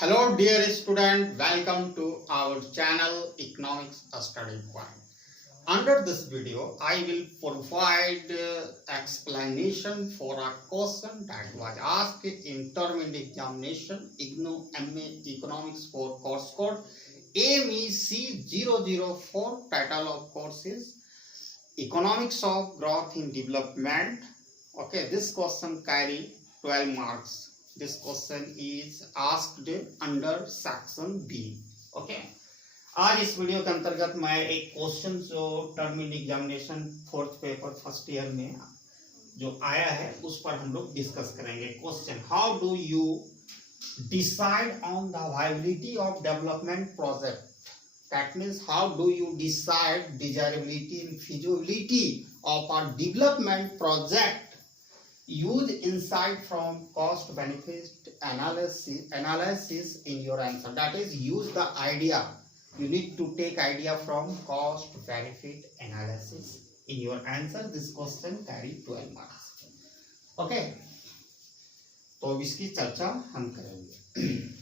Hello dear student, welcome to our channel Economics Study Point. Under this video, I will provide explanation for a question that was asked in term in examination IGNOU MA Economics for course code MEC 004. Title of course is Economics of Growth in Development. Okay, this question carry 12 marks. This question is asked under section B. Okay, आज इस वीडियो के अंतर्गत मैं एक क्वेश्चन जो term in examination fourth paper first year में जो आया है उस पर हम लोग डिस्कस करेंगे. Question, how do you decide on the viability of development project. That means how do you decide desirability and feasibility of a development project? Use insight from cost benefit analysis in your answer. That is, use the idea. You need to take idea from cost benefit analysis in your answer. This question carry 12 marks. Okay, तो इसकी चर्चा हम करेंगे.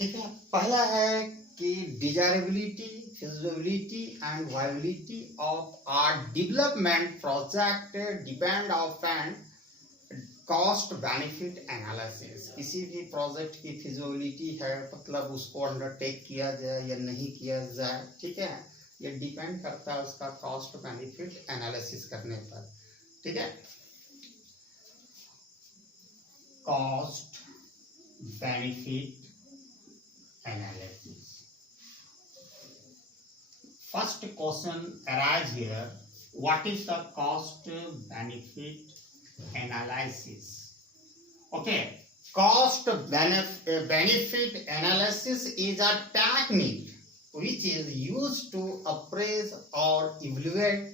ठीक है, पहला है कि desirability, feasibility and viability of our development project depend of and cost benefit analysis. किसी भी प्रोजेक्ट की फिजिबिलिटी है, मतलब उसको अंडरटेक किया जाए या नहीं किया जाए, ठीक है, ये डिपेंड करता है उसका कॉस्ट बेनिफिट एनालिसिस करने पर. ठीक है, cost benefit analysis. First question arise here. What is the cost benefit analysis? Okay, cost benefit analysis is a technique which is used to appraise or evaluate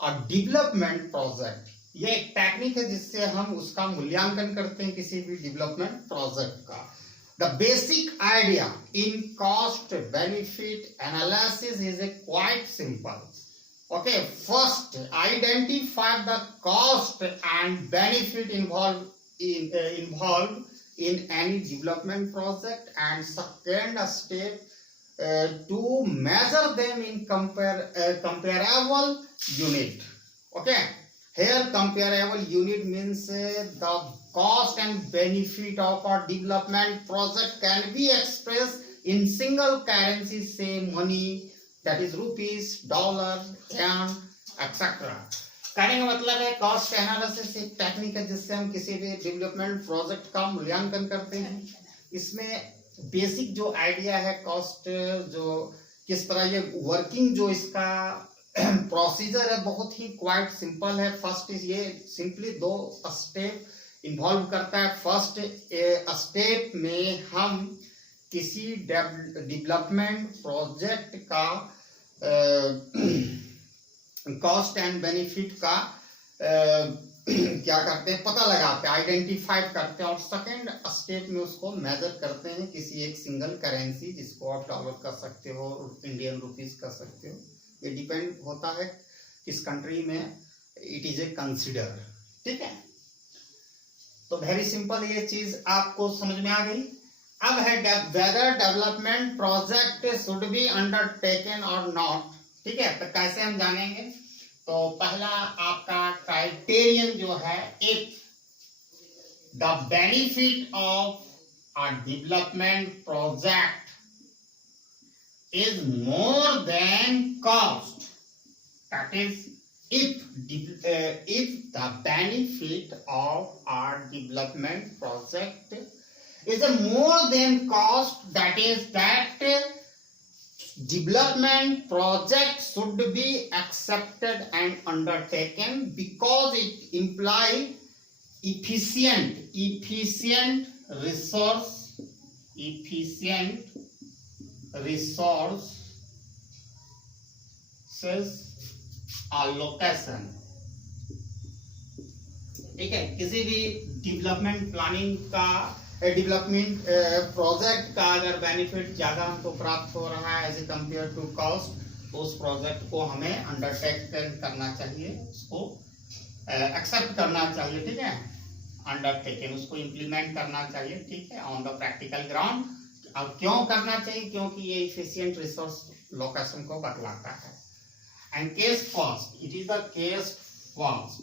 a development project. ये एक टेक्निक है जिससे हम उसका मूल्यांकन करते हैं किसी भी डेवलपमेंट प्रोजेक्ट का. The basic idea in cost benefit analysis is quite simple. Okay, first identify the cost and benefit involved in any development project, and second step to measure them in comparable unit. Okay, here comparable unit means the cost and benefit of a development project can be expressed in single currency, say money, that is rupees, dollar, yen, etc. कहने का मतलब है cost analysis एक टेक्निक है जिससे हम किसी भी डेवलपमेंट प्रोजेक्ट का मूल्यांकन करते हैं. इसमें बेसिक जो आइडिया है कॉस्ट, जो किस तरह ये वर्किंग, जो इसका प्रोसीजर है बहुत ही क्वाइट सिंपल है. फर्स्ट इज ये सिंपली 2 स्टेप इन्वॉल्व करता है. फर्स्ट स्टेप में हम किसी डेवलपमेंट प्रोजेक्ट का कॉस्ट एंड बेनिफिट का क्या करते हैं, पता लगाते हैं, आइडेंटिफाई करते हैं, और सेकेंड स्टेप में उसको मेजर करते हैं किसी एक सिंगल करेंसी, जिसको आप डॉलर कर सकते हो, इंडियन रुपीस कर सकते हो. ये डिपेंड होता है किस कंट्री में इट इज ए कंसिडर. ठीक है, तो वेरी सिंपल, ये चीज आपको समझ में आ गई. अब है whether development project should be undertaken और नॉट. ठीक है, तो कैसे हम जानेंगे. तो पहला आपका क्राइटेरियन जो है, if the benefit of a development project is more than cost. That is, if the benefit of our development project is more than cost, that is that development project should be accepted and undertaken because it implies efficient resources allocation. ठीक है, किसी भी development planning का development project का अगर benefit ज्यादा हमको प्राप्त हो रहा है as a compare to cost, तो उस प्रोजेक्ट को हमें अंडरटेक करना चाहिए, उसको एक्सेप्ट करना चाहिए, ठीक है, अंडरटेकन, उसको इम्प्लीमेंट करना चाहिए, ठीक है, ऑन द प्रैक्टिकल ग्राउंड। अब क्यों करना चाहिए? क्योंकि ये इफिशिएंट रिसोर्स लोकेशन को बतलाता है। And case first, it is the case first,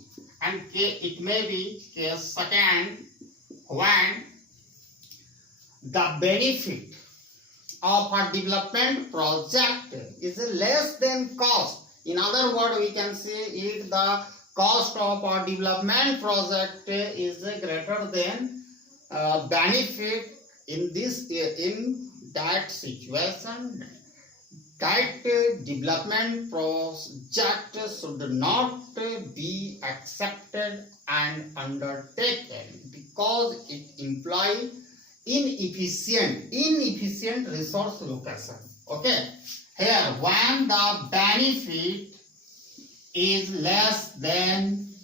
and it may be case second when the benefit of a development project is less than cost. In other words, we can say it the cost of a development project is greater than benefit. In that situation, that development project should not be accepted and undertaken because it implies inefficient resource location. Okay, here when the benefit is less than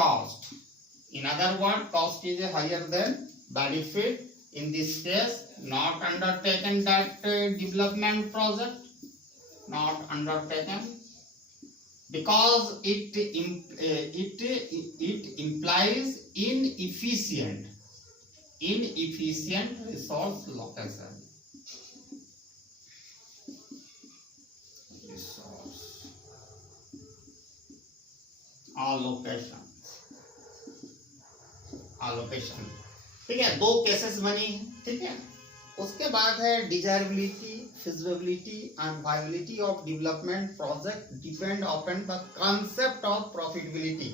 cost, in other words, cost is higher than benefit, in this case not undertaken that development project, not undertaken, because it implies inefficient resource location. Resource allocation, ठीक है, दो केसेस बनी है, ठीक है। उसके बाद है desirability, feasibility and viability of development project depend upon the concept of profitability,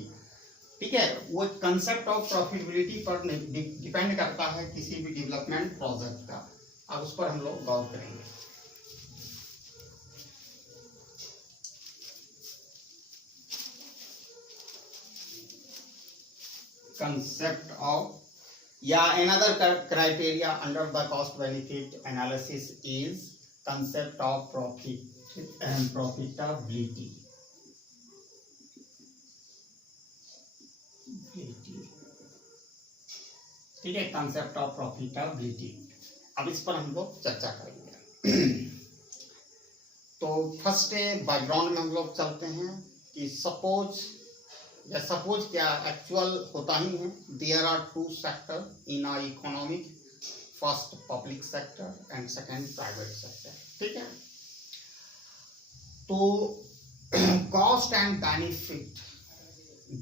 ठीक है, वो कांसेप्ट ऑफ प्रॉफिटेबिलिटी पर डिपेंड करता है किसी भी डेवलपमेंट प्रोजेक्ट का। अब उस पर हम लोग गौर करेंगे। Concept of another criteria under the cost benefit analysis is concept of profitability. ठीक है, concept of profitability। अब इस पर हम लोग चर्चा करेंगे। तो फर्स्ट बैकग्राउंड में हम लोग चलते हैं कि सपोज क्या एक्चुअल होता ही है, there are two sector in our economic, first public sector and second private sector, ठीक है। तो cost and benefit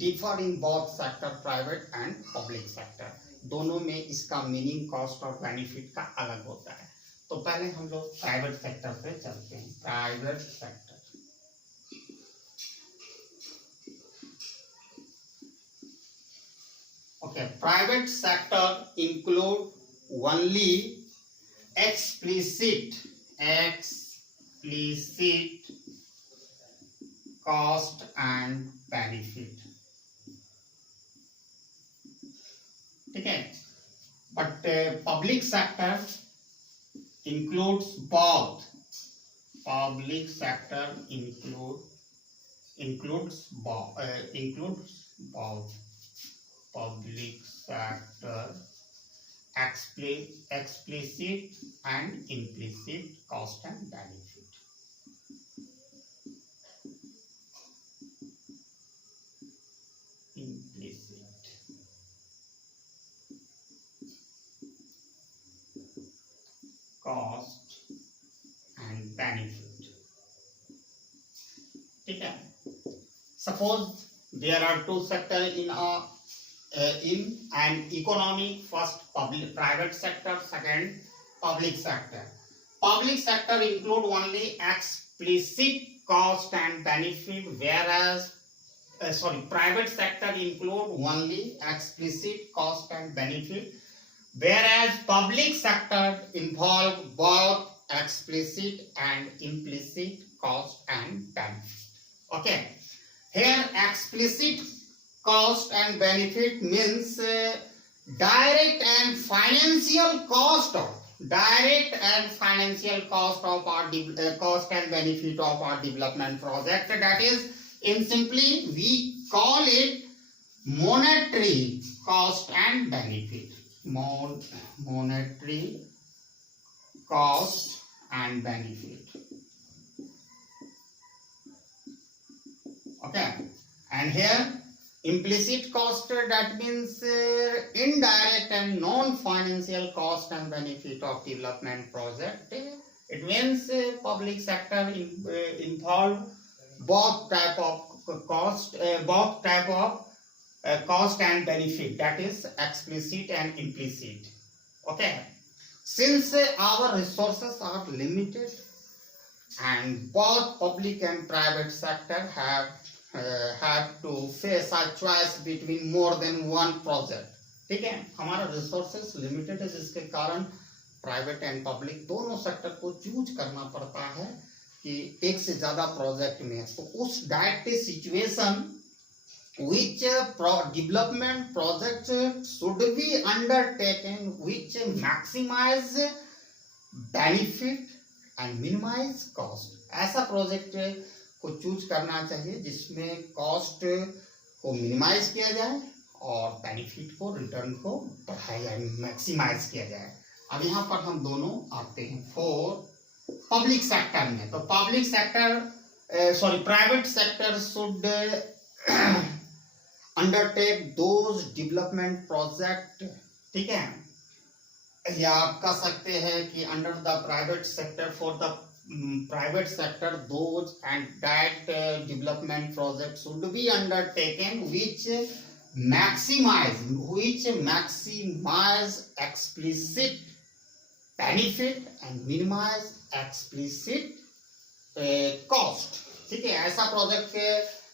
differ in both sector, private and public sector, दोनों में इसका मीनिंग कॉस्ट और बेनिफिट का अलग होता है। तो पहले हम लोग प्राइवेट सेक्टर पे चलते हैं। Private sector, okay, private sector include only explicit cost and benefit, ठीक है, but public sector includes both, public sector includes both public sector explicit and implicit cost and benefit, implicit cost and benefit, ठीक है। Suppose there are two sectors in an economy, first private sector, second public sector. Public sector include only explicit cost and benefit, whereas private sector include only explicit cost and benefit, whereas public sector involve both explicit and implicit cost and benefit. Okay, here explicit cost and benefit means direct and financial cost of our cost and benefit of our development project. That is, in simply we call it monetary cost and benefit. Monetary cost and benefit. Okay, and here implicit cost, that means indirect and non-financial cost and benefit of development project. It means public sector involved both type of cost, cost and benefit, that is explicit and implicit. Okay, since our resources are limited and both public and private sector have to face a choice between more than one project. ठीक है, हमारा resources limited है, जिसके कारण private and public दोनों सेक्टर को चूज करना पड़ता है कि एक से ज्यादा प्रोजेक्ट में। तो उस direct situation which development project should be undertaken which maximize benefit and minimize cost, ऐसा प्रोजेक्ट को चूज करना चाहिए जिसमें कॉस्ट को मिनिमाइज किया जाए और बेनिफिट को, रिटर्न को बढ़ाया जाए, मैक्सिमाइज किया जाए। अब यहाँ पर हम दोनों आते हैं फॉर पब्लिक सेक्टर में। तो public sector private sector should undertake those development project, ठीक है, या आप कह सकते हैं कि under the private sector, for the private sector those and that development project should be undertaken which maximize explicit benefit and minimize explicit cost। ठीक है, ऐसा प्रोजेक्ट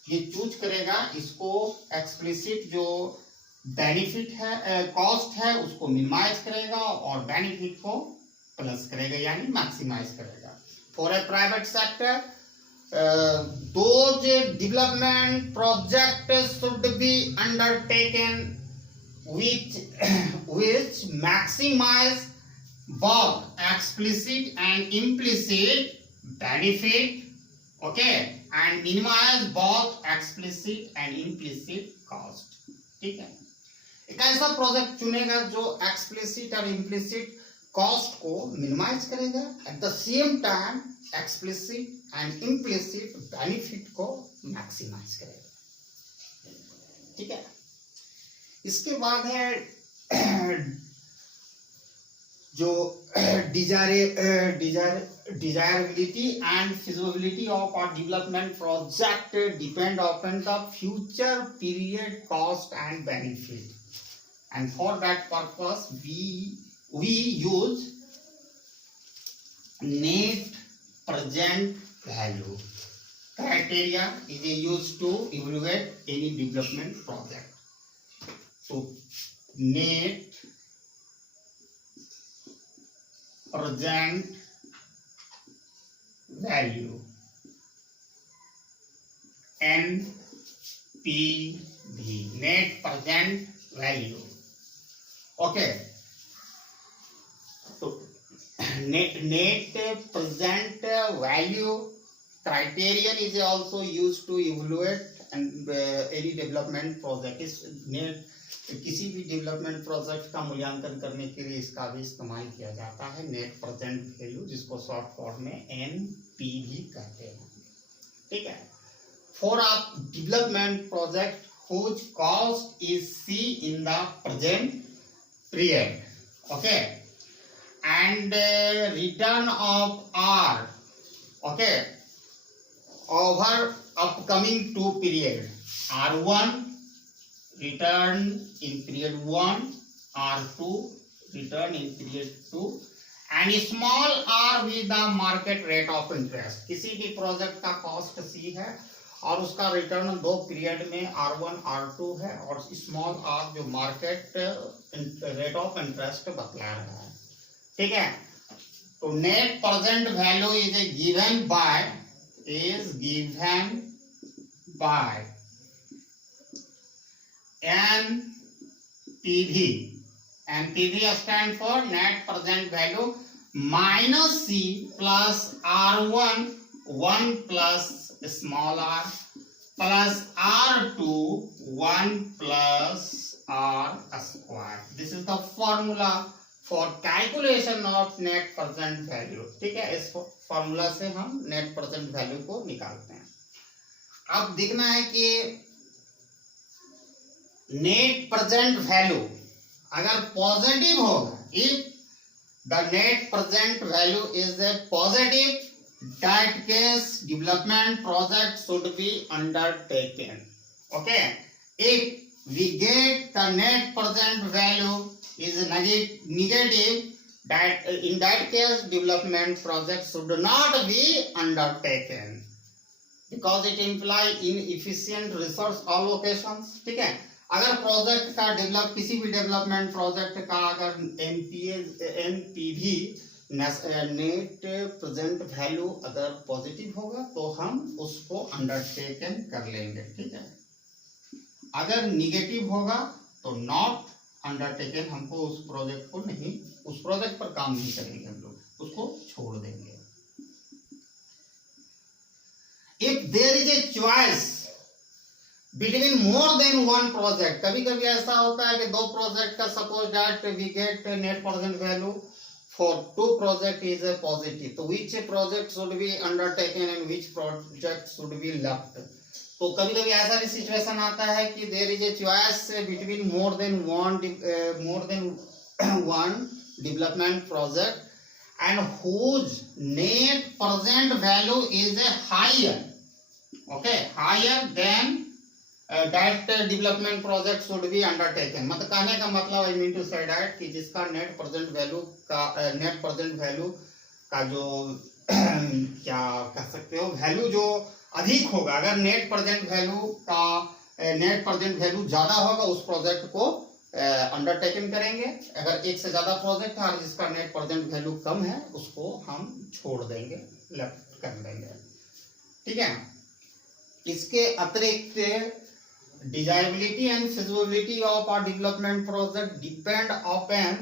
ये चूज करेगा, इसको एक्सप्लिसिट जो बेनिफिट है, कॉस्ट है, उसको मिनिमाइज करेगा और बेनिफिट को प्लस करेगा, यानी मैक्सिमाइज करेगा। For a private sector, those development projects should be undertaken which maximize both explicit and implicit benefit, okay, and minimize both explicit and implicit cost। ठीक है, एक ऐसा प्रोजेक्ट चुनेगा जो एक्सप्लिसिट और इम्प्लिसिट कॉस्ट को मिनिमाइज करेगा, at the same time explicit and implicit benefit को मैक्सिमाइज करेगा। ठीक है, इसके बाद है जो desirability and feasibility of a development project depend upon the future period cost and benefit, and for that purpose we use net present value criteria is used to evaluate any development project। So net present value NPV, net present value, okay। So net present value criterion is also used to evaluate and any development project। इस net किसी भी development project का मूल्यांकन करने के लिए इसका भी इस्तेमाल किया जाता है, नेट प्रेजेंट वैल्यू, जिसको शॉर्ट फॉर्म में NPV कहते हैं। ठीक है, for a development project whose cost is C in the present period, okay, and return of R, okay, over upcoming two period, R1 return in period 1, R2 return in period 2, and small r with the market rate of interest। किसी भी प्रोजेक्ट का cost C है और उसका रिटर्न दो पीरियड में R1 R2 है और स्मॉल r जो मार्केट रेट ऑफ इंटरेस्ट बतला रहा है। ठीक है, तो net present value is given by NPV। NPV stand for net present value minus C plus R1 1 plus small r plus R2 1 plus R square. This is the formula for calculation of net present value. ठीक है, इस फॉर्मूला से हम net present value को निकालते हैं. अब देखना है कि नेट प्रेजेंट वैल्यू अगर पॉजिटिव होगा, if the net present value is a positive, that case development project should be undertaken. Okay, if we get the net present value is negative, that in that case development project should not be undertaken because it imply inefficient resource allocations. ठीक है, अगर प्रोजेक्ट का किसी भी development project का अगर NPV net present value अगर पॉजिटिव होगा तो हम उसको अंडरटेकन कर लेंगे. ठीक है, अगर निगेटिव होगा तो नॉट अंडरटेकन, हमको उस प्रोजेक्ट को नहीं, उस प्रोजेक्ट पर काम नहीं करेंगे, हम लोग उसको छोड़ देंगे. If there is a choice between more than one project, कभी कभी ऐसा होता है कि दो प्रोजेक्ट का suppose that we get net present value for two project is a positive, so which project should be undertaken and which project should be left. तो कभी कभी ऐसा भी सिचुएशन आता है कि there is a choice between more than one development project and whose net present value is a higher, okay, higher than that development project should be undertaken. मतलब कहने का मतलब I mean to say that कि जिसका net present value का जो क्या कह सकते हो वैल्यू जो अधिक होगा, अगर नेट प्रेजेंट वैल्यू ज्यादा होगा उस प्रोजेक्ट को अंडरटेकन करेंगे. अगर एक से ज्यादा प्रोजेक्ट है और जिसका नेट प्रेजेंट वैल्यू कम है उसको हम छोड़ देंगे, लेफ्ट कर देंगे. ठीक है, इसके अतिरिक्त desirability and feasibility of a development project depend upon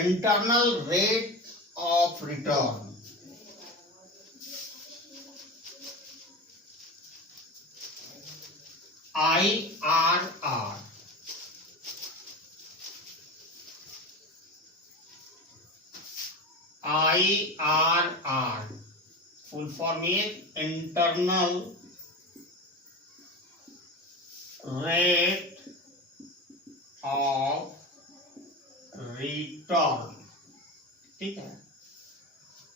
internal rate of return. IRR. IRR full form is internal rate of return. ठीक है,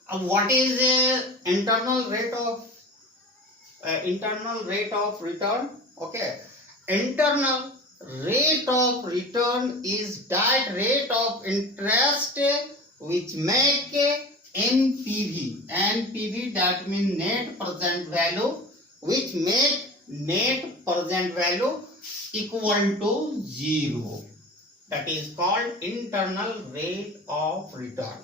अब what is internal rate of return? Okay, internal rate of return is that rate of interest which make NPV that means net present value, which make net present value equal to 0. That is called internal rate of return.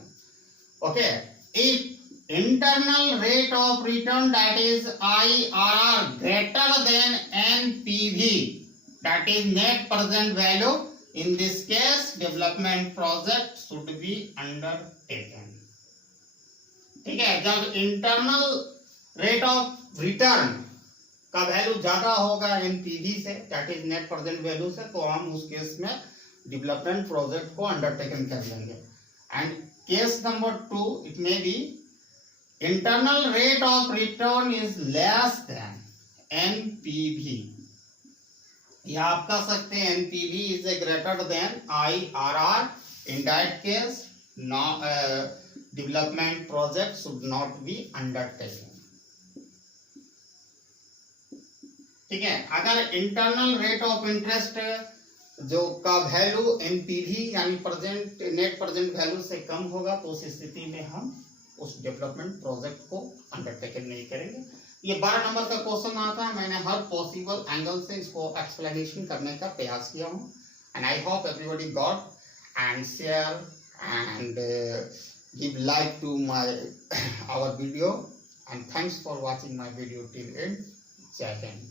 Okay, if internal rate of return that is IRR greater than NPV that is net present value, in this case development project should be undertaken. ठीक है, जब internal rate of return का वैल्यू ज्यादा होगा एनपीवी से, that is net present value से, तो हम उस केस में डेवलपमेंट प्रोजेक्ट को अंडरटेकन कर लेंगे. And case number 2 it may be internal rate of return is less than NPV, या आप कह सकते हैं NPV is greater than IRR. In that case development project should not be undertaken. ठीक है, अगर इंटरनल रेट ऑफ इंटरेस्ट जो का वैल्यू एनपीवी यानी प्रेजेंट नेट प्रेजेंट वैल्यू से कम होगा तो उस स्थिति में हम उस डेवलपमेंट प्रोजेक्ट को अंडरटेकन नहीं करेंगे. ये 12 नंबर का क्वेश्चन आता है, मैंने हर पॉसिबल एंगल से इसको एक्सप्लेनेशन करने का प्रयास किया हूँ. And I hope everybody got and share and give like to my our video and thanks for watching my video till end. जय हिंद.